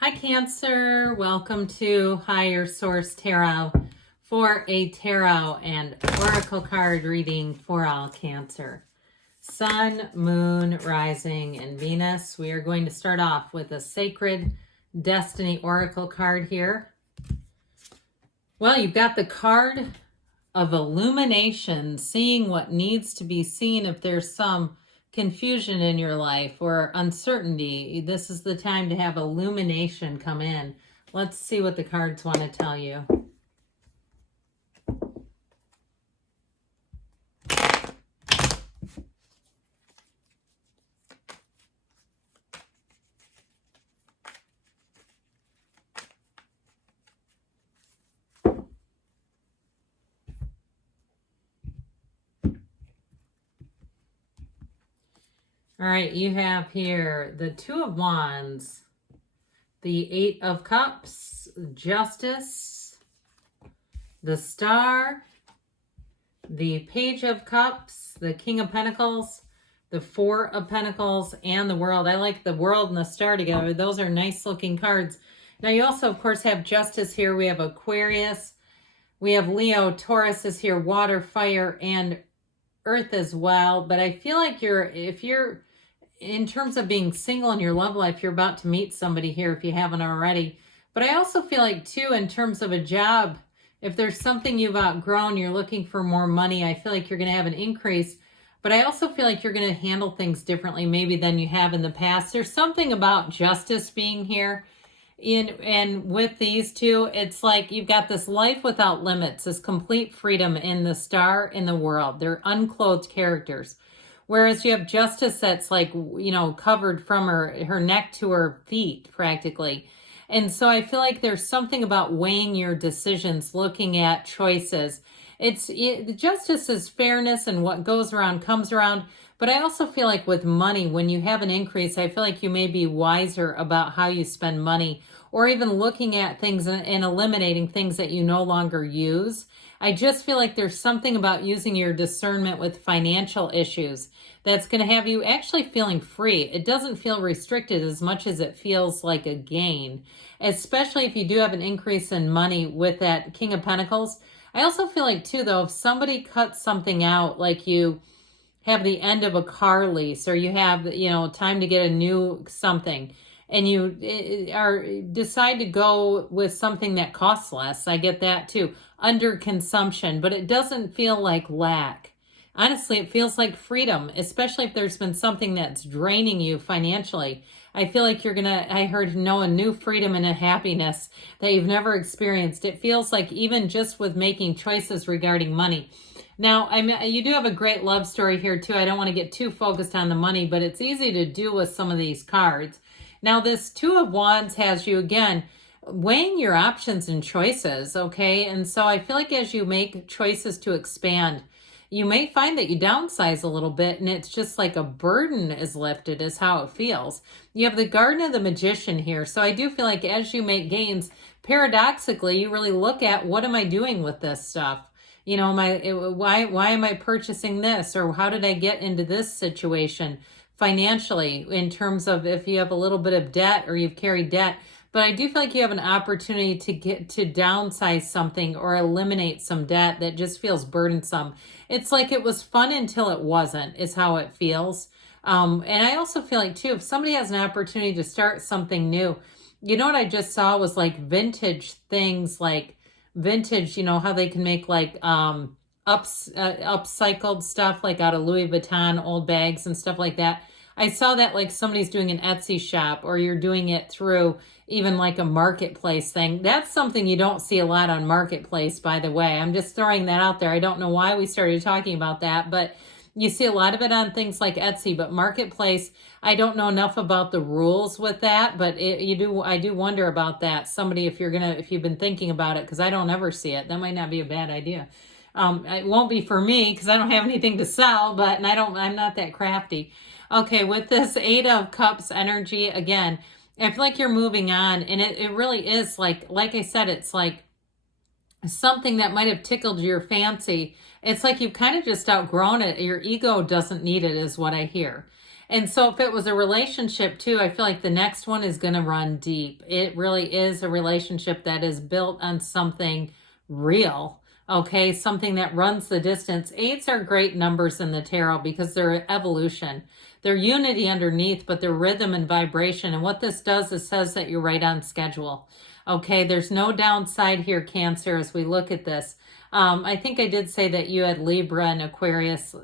Hi Cancer, welcome to Higher Source Tarot for a tarot and oracle card reading for all Cancer. Sun, Moon, Rising, and Venus. We are going to start off with a Sacred Destiny oracle card here. Well, you've got the card of illumination, seeing what needs to be seen. If there's some confusion in your life or uncertainty, this is the time to have illumination come in. Let's see what the cards want to tell you. All right, you have here the Two of Wands, the Eight of Cups, Justice, the Star, the Page of Cups, the King of Pentacles, the Four of Pentacles, and the World. I like the World and the Star together. Those are nice looking cards. Now you also, of course, have Justice here. We have Aquarius. We have Leo. Taurus is here. Water, fire, and Earth as well. But I feel like if you're in terms of being single in your love life, you're about to meet somebody here if you haven't already. But I also feel like, too, in terms of a job, if there's something you've outgrown, you're looking for more money, I feel like you're going to have an increase. But I also feel like you're going to handle things differently maybe than you have in the past. There's something about Justice being here. And with these two, it's like you've got this life without limits, this complete freedom in the Star in the World. They're unclothed characters. Whereas you have Justice that's like, covered from her neck to her feet practically. And so I feel like there's something about weighing your decisions, looking at choices. Justice is fairness, and what goes around comes around. But I also feel like with money, when you have an increase, I feel like you may be wiser about how you spend money, or even looking at things and eliminating things that you no longer use. I just feel like there's something about using your discernment with financial issues that's going to have you actually feeling free. It doesn't feel restricted as much as it feels like a gain, especially if you do have an increase in money with that King of Pentacles. I also feel like, too, though, if somebody cuts something out, like you have the end of a car lease, or you have, time to get a new something, and you decide to go with something that costs less. I get that too. Under consumption, but it doesn't feel like lack. Honestly, it feels like freedom, especially if there's been something that's draining you financially. I feel like you're know a new freedom and a happiness that you've never experienced. It feels like even just with making choices regarding money. Now, you do have a great love story here too. I don't want to get too focused on the money, but it's easy to do with some of these cards. Now, this Two of Wands has you, again, weighing your options and choices, okay? And so I feel like as you make choices to expand, you may find that you downsize a little bit, and it's just like a burden is lifted is how it feels. You have the Garden of the Magician here. So I do feel like as you make gains, paradoxically, you really look at, what am I doing with this stuff? Why am I purchasing this? Or how did I get into this situation financially, in terms of if you have a little bit of debt or you've carried debt? But I do feel like you have an opportunity to get to downsize something or eliminate some debt that just feels burdensome. It's like it was fun until it wasn't, is how it feels. And I also feel like, too, if somebody has an opportunity to start something new, what I just saw was like vintage things, like vintage, how they can make like upcycled stuff, like out of Louis Vuitton, old bags and stuff like that. I saw that like somebody's doing an Etsy shop, or you're doing it through even like a marketplace thing. That's something you don't see a lot on Marketplace, by the way. I'm just throwing that out there. I don't know why we started talking about that, but you see a lot of it on things like Etsy. But Marketplace, I don't know enough about the rules with that, but I do wonder about that. Somebody, if you've been thinking about it, because I don't ever see it, that might not be a bad idea. It won't be for me because I don't have anything to sell, I'm not that crafty. Okay, with this Eight of Cups energy, again, I feel like you're moving on, and it really is like I said, it's like something that might have tickled your fancy. It's like you've kind of just outgrown it. Your ego doesn't need it, is what I hear. And so if it was a relationship too, I feel like the next one is going to run deep. It really is a relationship that is built on something real. Okay, something that runs the distance. Eights are great numbers in the tarot because they're evolution. They're unity underneath, but they're rhythm and vibration. And what this does is says that you're right on schedule. Okay, there's no downside here, Cancer, as we look at this. I think I did say that you had Libra and Aquarius.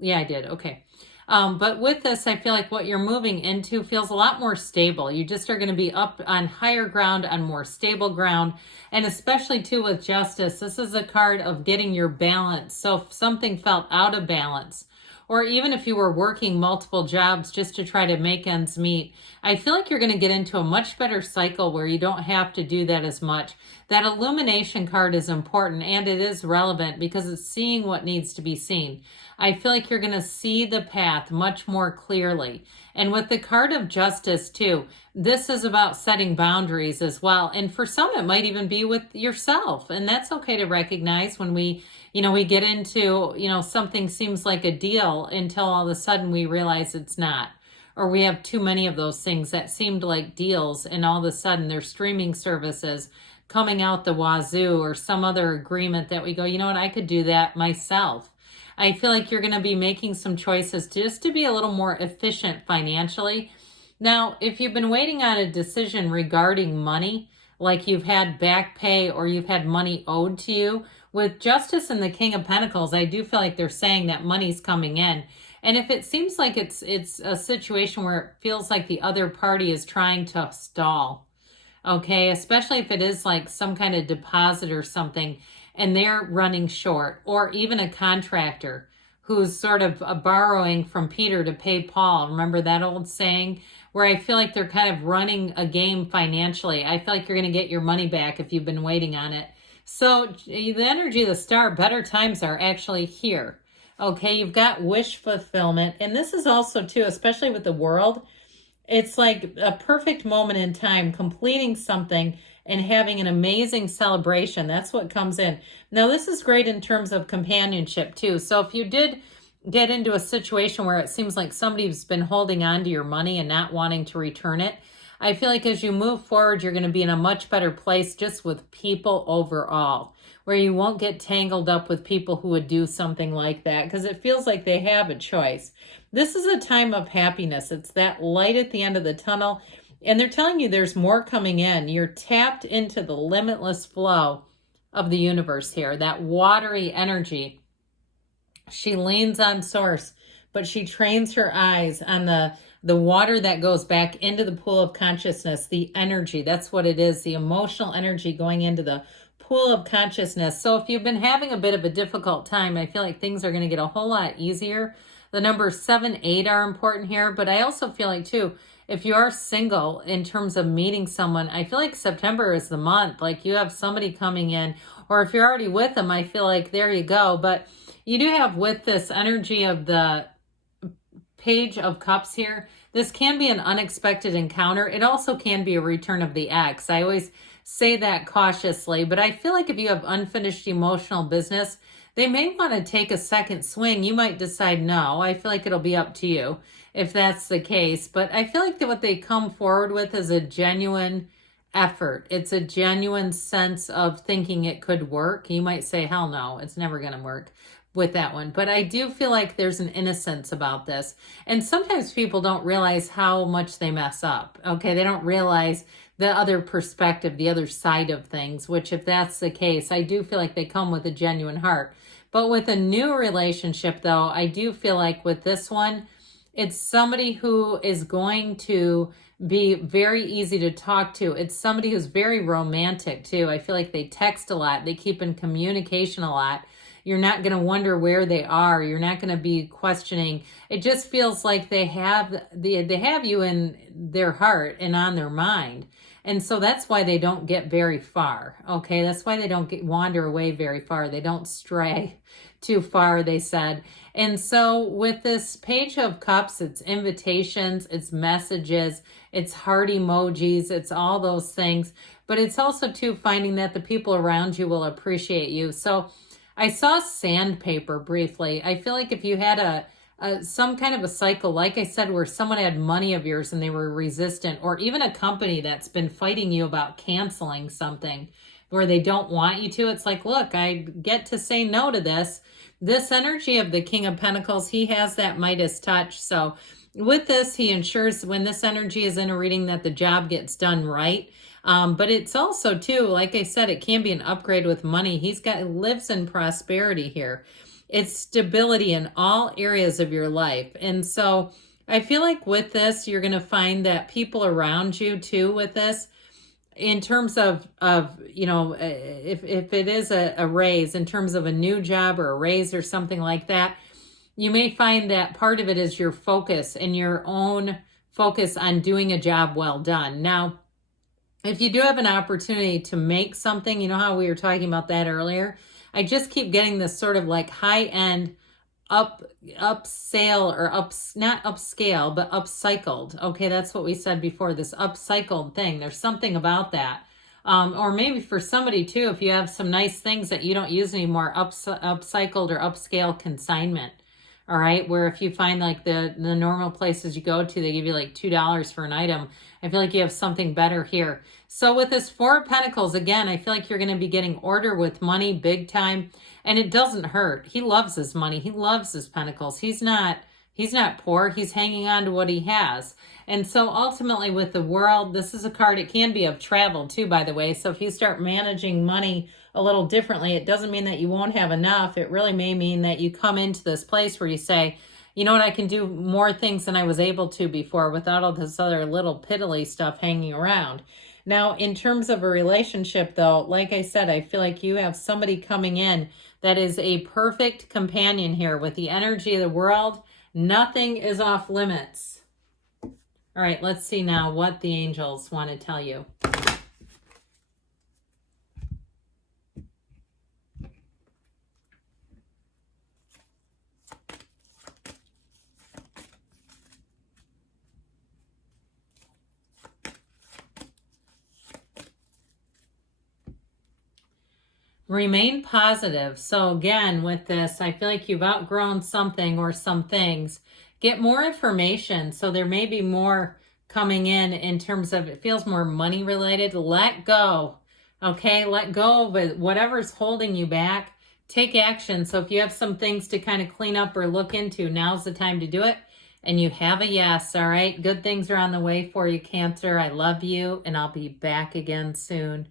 Yeah, I did. Okay. But with this, I feel like what you're moving into feels a lot more stable. You just are going to be up on higher ground, on more stable ground. And especially too with Justice, this is a card of getting your balance. So if something felt out of balance, or even if you were working multiple jobs just to try to make ends meet, I feel like you're going to get into a much better cycle where you don't have to do that as much. That illumination card is important and it is relevant because it's seeing what needs to be seen. I feel like you're going to see the path much more clearly. And with the card of Justice too, this is about setting boundaries as well. And for some, it might even be with yourself. And that's okay to recognize when we get into, something seems like a deal until all of a sudden we realize it's not. Or we have too many of those things that seemed like deals and all of a sudden they're streaming services coming out the wazoo or some other agreement that we go, you know what, I could do that myself. I feel like you're going to be making some choices just to be a little more efficient financially. Now, if you've been waiting on a decision regarding money, like you've had back pay or you've had money owed to you, with Justice and the King of Pentacles, I do feel like they're saying that money's coming in. And if it seems like it's a situation where it feels like the other party is trying to stall, okay, especially if it is like some kind of deposit or something, and they're running short, or even a contractor who's sort of borrowing from Peter to pay Paul. Remember that old saying where I feel like they're kind of running a game financially. I feel like you're going to get your money back if you've been waiting on it. So the energy of the star, better times are actually here. Okay, you've got wish fulfillment. And this is also too, especially with the world, it's like a perfect moment in time, completing something and having an amazing celebration. That's what comes in. Now, this is great in terms of companionship too. So if you did get into a situation where it seems like somebody's been holding on to your money and not wanting to return it, I feel like as you move forward, you're going to be in a much better place just with people overall, where you won't get tangled up with people who would do something like that because it feels like they have a choice. This is a time of happiness. It's that light at the end of the tunnel. And they're telling you there's more coming in. You're tapped into the limitless flow of the universe here, that watery energy. She leans on source, but she trains her eyes on the water that goes back into the pool of consciousness, the energy. That's what it is, the emotional energy going into the pool of consciousness. So if you've been having a bit of a difficult time, I feel like things are going to get a whole lot easier. The numbers 7, 8 are important here, but I also feel like too, if you are single in terms of meeting someone, I feel like September is the month. Like you have somebody coming in, or if you're already with them, I feel like there you go. But you do have with this energy of the Page of Cups here, this can be an unexpected encounter. It also can be a return of the ex. I always say that cautiously, but I feel like if you have unfinished emotional business, they may want to take a second swing. You might decide no. I feel like it'll be up to you if that's the case. But I feel like that what they come forward with is a genuine effort. It's a genuine sense of thinking it could work. You might say, hell no, it's never going to work with that one. But I do feel like there's an innocence about this. And sometimes people don't realize how much they mess up. Okay, they don't realize the other perspective, the other side of things, which if that's the case, I do feel like they come with a genuine heart. But with a new relationship though, I do feel like with this one, it's somebody who is going to be very easy to talk to. It's somebody who's very romantic too. I feel like they text a lot. They keep in communication a lot. You're not going to wonder where they are. You're not going to be questioning. It just feels like they have you in their heart and on their mind. And so that's why they don't get very far. Okay, that's why they don't wander away very far. They don't stray too far, they said. And so with this Page of Cups, it's invitations, it's messages, it's heart emojis, it's all those things. But it's also too finding that the people around you will appreciate you. So I saw sandpaper briefly. I feel like if you had a some kind of a cycle, like I said, where someone had money of yours and they were resistant, or even a company that's been fighting you about canceling something where they don't want you to. It's like, look, I get to say no to this. This energy of the King of Pentacles, he has that Midas touch. So with this, he ensures when this energy is in a reading that the job gets done right. But it's also too, like I said, it can be an upgrade with money. Lives in prosperity here. It's stability in all areas of your life. And so I feel like with this, you're going to find that people around you too with this, in terms of you know, if it is a raise, in terms of a new job or a raise or something like that, you may find that part of it is your focus and your own focus on doing a job well done. Now, if you do have an opportunity to make something, you know how we were talking about that earlier? I just keep getting this sort of like high-end upsale or not upscale, but upcycled. Okay, that's what we said before, this upcycled thing. There's something about that. Or maybe for somebody too, if you have some nice things that you don't use anymore, upcycled or upscale consignment. All right, where if you find like the normal places you go to, they give you like $2 for an item. I feel like you have something better here. So with this Four of Pentacles, again, I feel like you're going to be getting order with money big time, and it doesn't hurt. He loves his money. He loves his pentacles. He's not poor. He's hanging on to what he has. And so ultimately with the World, this is a card. It can be of travel too, by the way. So if you start managing money a little differently, it doesn't mean that you won't have enough. It really may mean that you come into this place where you say, you know what, I can do more things than I was able to before without all this other little piddly stuff hanging around. Now, in terms of a relationship though, like I said, I feel like you have somebody coming in that is a perfect companion here with the energy of the World. Nothing is off limits. All right, let's see now what the angels want to tell you. Remain positive. So again, with this, I feel like you've outgrown something or some things. Get more information. So there may be more coming in terms of, it feels more money related. Let go. Okay, let go of it. Whatever's holding you back, take action. So if you have some things to kind of clean up or look into, now's the time to do it. And you have a yes, all right? Good things are on the way for you, Cancer. I love you, and I'll be back again soon.